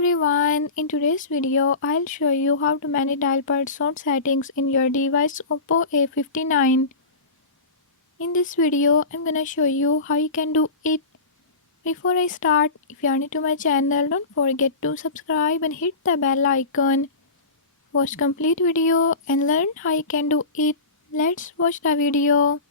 everyone, in today's video I'll show you how to manage dialpad sound settings in your device Oppo A59. In this video I'm gonna show you how you can do it. Before I start, if you are new to my channel, don't forget to subscribe and hit the bell icon. Watch complete video and learn how you can do it. Let's watch the video.